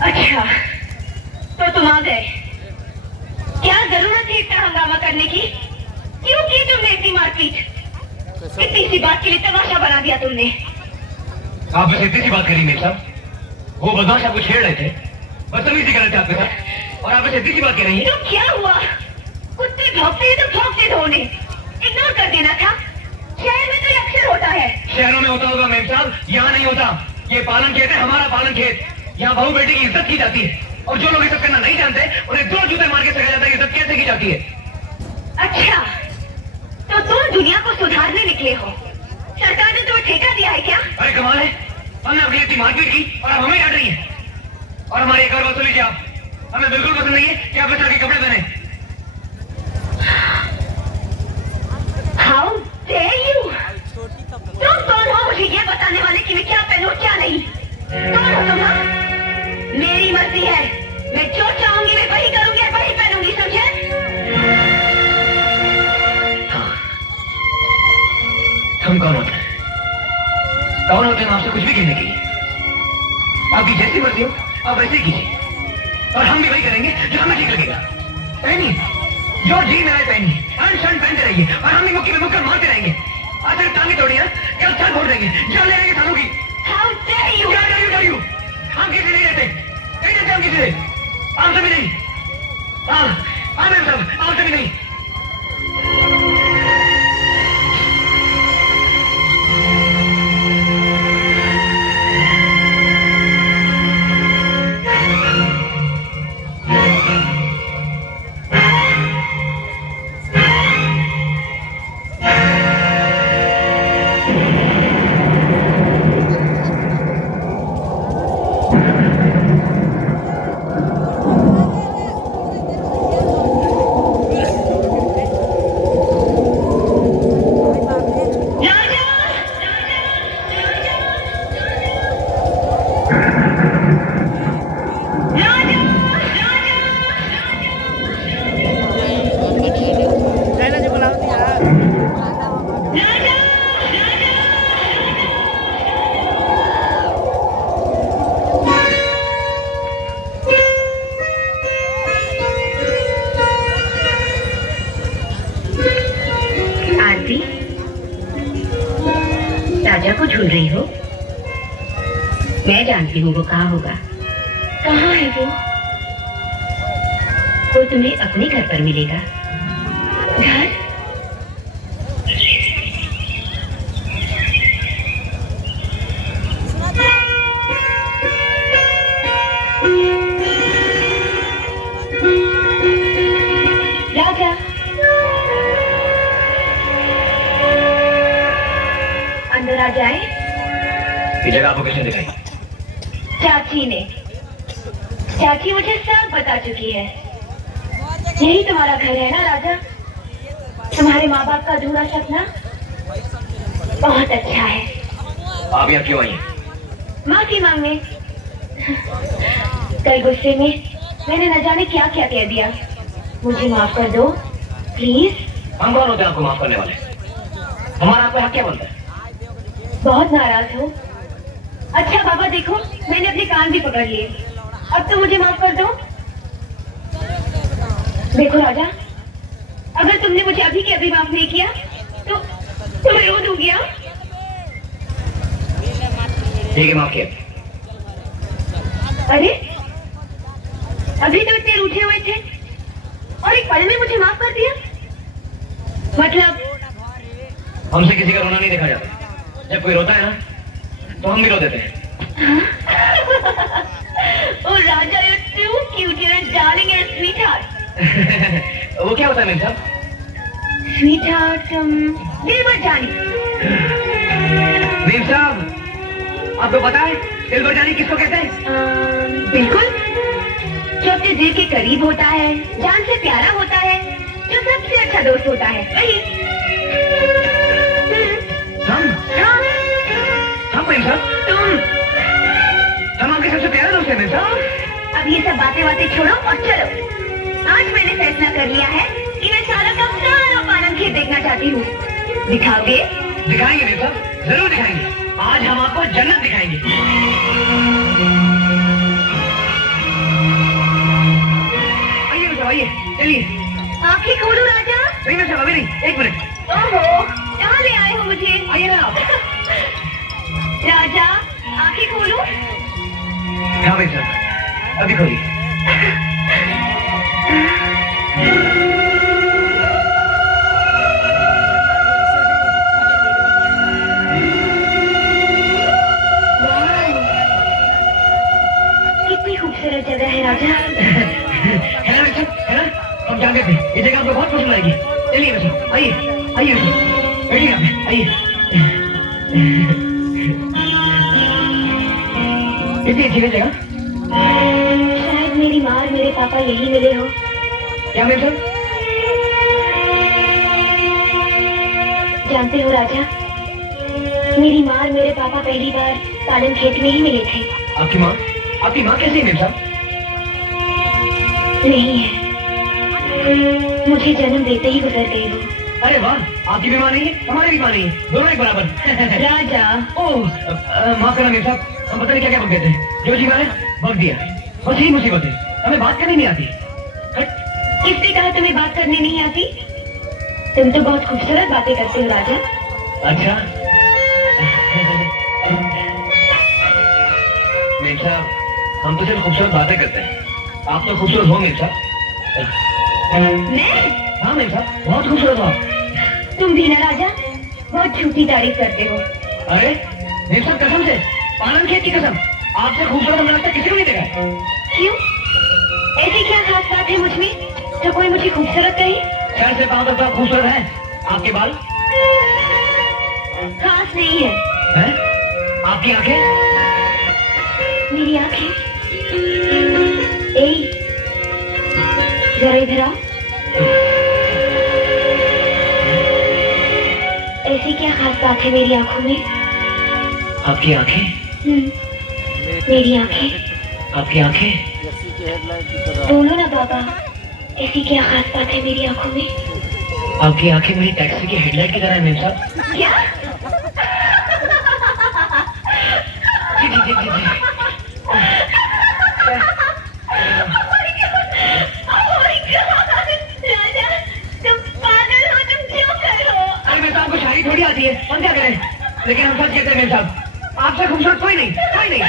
अच्छा, तो तुम आ गए। क्या जरूरत है इतना हंगामा करने की? क्यों की तुमने इतनी मारपीट? इतनी सी बात के लिए तमाशा बना दिया तुमने। आप बस इतनी सी बात करी मेरे साथ। वो बदमाश आपको छेड़ रहे थे, बदतमीजी कर रहे थे आपके साथ, और आप बस इतनी सी बात कर रही हैं। तो क्या हुआ? कुत्ते भौंकते हैं तो भौंकते दो उन्हें, इग्नोर कर देना था। शहर में तो ये अक्सर होता है। शहरों में होता होगा मेम साहब, यहाँ नहीं होता। ये पालन खेत है, हमारा पालन खेत। यहाँ बहू बेटी की इज्जत की जाती है, और जो लोग इज्जत करना नहीं जानते उन्हें 2 जूते मार के सिखाया जाता है इज्जत कैसे की जाती है। अच्छा, तो तुम दुनिया को सुधारने निकले हो। सरकार ने तुम्हें ठेका दिया है क्या? अरे कमाल है, हमने अपनी इतनी मारपीट की और अब हमें डांट रही है। और हमारी एक और बात सुन लीजिए आप, हमें बिल्कुल पसंद नहीं है कि आप इस तरह के कपड़े पहने। How dare you? तुम कौन हो मुझे ये बताने वाले कि मैं क्या पहनूं क्या नहीं? कौन हो तुम? हाँ? मेरी मर्जी है, मैं जो चाहूंगी मैं वही करूंगी और वही पहनूंगी, समझे? हाँ। हम कौन होते हैं? कौन होते हैं आपसे कुछ भी कहने के लिए? आपकी जैसी मर्जी हो आप वैसे ही कीजिए, और हम भी वही करेंगे जो हमें ठीक लगेगा। पहनिए जो जी में आए, पहनिए, अनशन पहनते रहिए, और हम भी मुक्की में मुक्का मारते रहेंगे। आज तक टांगे तोड़ी ना, कल सर फोड़ देंगे, जान ले लेंगे थानों की। How dare you? क्या dare you? हम किसी नहीं रहते, नहीं रहते हम किसी से, आपसे भी नहीं। हाँ मेरे साहब, आपसे भी नहीं। राजा को ढूंढ रही हो? मैं जानती हूँ वो कहाँ होगा। कहाँ है वो तुम्हें अपने घर पर मिलेगा। घर? राजा, अंदर आ जाए। ये जगह आपको किसने दिखाई? चाची ने। चाची मुझे सब बता चुकी है। यही तुम्हारा घर है ना राजा? तुम्हारे माँ बाप का अधूरा सपना बहुत अच्छा है। आप यहाँ क्यों आई? माफी मांगने। कल गुस्से में मैंने न जाने क्या क्या कह दिया। मुझे माफ कर दो प्लीज। हम कौन होते हैं आपको माफ करने वाले? हमारा आपको हक क्या बनता है? बहुत नाराज हो? अच्छा बाबा देखो, मैंने अपने कान भी पकड़ लिए। अब तो मुझे माफ कर दो। देखो राजा, अगर तुमने मुझे अभी के अभी माफ नहीं किया तो मैं रो दूंगी। ठीक है, माफ किया। अरे अभी तो इतने रूठे हुए थे और एक पल में मुझे माफ कर दिया। मतलब हमसे किसी का रोना नहीं देखा जाता। जब कोई रोता है ना तो हम भी रो देते हैं। ओ राजा, you're too cute, you're a darling and a sweetheart। वो क्या होता है मेरे साहब? Sweetheart, दिलबर जानी। मेम साहब, आपको पता है दिलबर जानी किसको कहते हैं? बिल्कुल, जो अपने दिल के करीब होता है, जान से प्यारा होता है, जो सबसे अच्छा दोस्त होता है, वही। हम मेम साहब, हम आपके सबसे प्यारा दोस्त हैं मेम साहब। अब ये सब बातें छोड़ो और चलो। आज मैंने फैसला कर लिया है कि मैं सारा का सारा पालन खेत देखना चाहती हूँ। दिखाओगे? दिखाएंगे मेम साहब, जरूर दिखाएंगे। आज हम आपको जन्नत दिखाएंगे। हाँ भाई साहब, अभी खोलिए। कितनी खूबसूरत जगह है राजा। है ना बेटा, है ना? हम जानते थे ये जगह आपको बहुत पसंद आएगी। चलिए बेटा, आइए आइए बेटा, बैठिए यहाँ पे, आइए। कितनी अच्छी है जगह। शायद मेरी माँ और मेरे पापा यही मिले हो। क्या बेटा? जानते हो राजा, मेरी माँ और मेरे पापा पहली बार पालन खेत में ही मिले थे। आपकी माँ कैसी है बेटा? नहीं है, मुझे जन्म देते ही गुजर गई वो। अरे वाह, आपकी भी माँ नहीं है, हमारी भी माँ नहीं है, दोनों एक बराबर। राजा, ओह, माफ करना मेरे साहब, हम पता नहीं क्या क्या बक देते हैं। जो जी मैंने बक दिया, बस यही मुसीबत है, हमें बात करनी नहीं आती। किसने कहा तुम्हें बात करनी नहीं आती? तुम तो बहुत खूबसूरत बातें करते हो राजा। अच्छा। मेम साहब, हम तो सिर्फ खूबसूरत बातें करते हैं, आप तो खूबसूरत हो मेम साहब। मैं? हाँ मेम साहब, बहुत खूबसूरत हो आप। तुम भी ना राजा, बहुत झूठी तारीफ करते हो। अरे मेम साहब, कसम से, पालन खेत की कसम, आपसे खूबसूरत हमने आज तक किसी को नहीं देखा। क्यों? ऐसी क्या खास बात है मुझ में तो कोई मुझे खूबसूरत कहे? सर से पाँव तक तो आप खूबसूरत हैं, आपके बाल खास नहीं है। हैं? आपकी आंखें, मेरी आंखें। ए, जरा इधर आओ। ऐसी क्या खास बात है मेरी आंखों में? आपकी आंखें, मेरी आंखें, आपकी आंखें। बोलो ना बाबा, ऐसी क्या खास बात है मेरी आंखों में? आपकी आंखें मेरी टैक्सी की हेडलाइट की तरह है मेम साहब। क्या? जी जी जी जी जी। राजा, तुम पागल हो, तुम क्यों कर हो? अरे मेरे साहब को शायरी थोड़ी आती है, हम क्या करें? लेकिन हम सच कहते हैं मेम साहब, आपसे खूबसूरत कोई नहीं, कोई नहीं।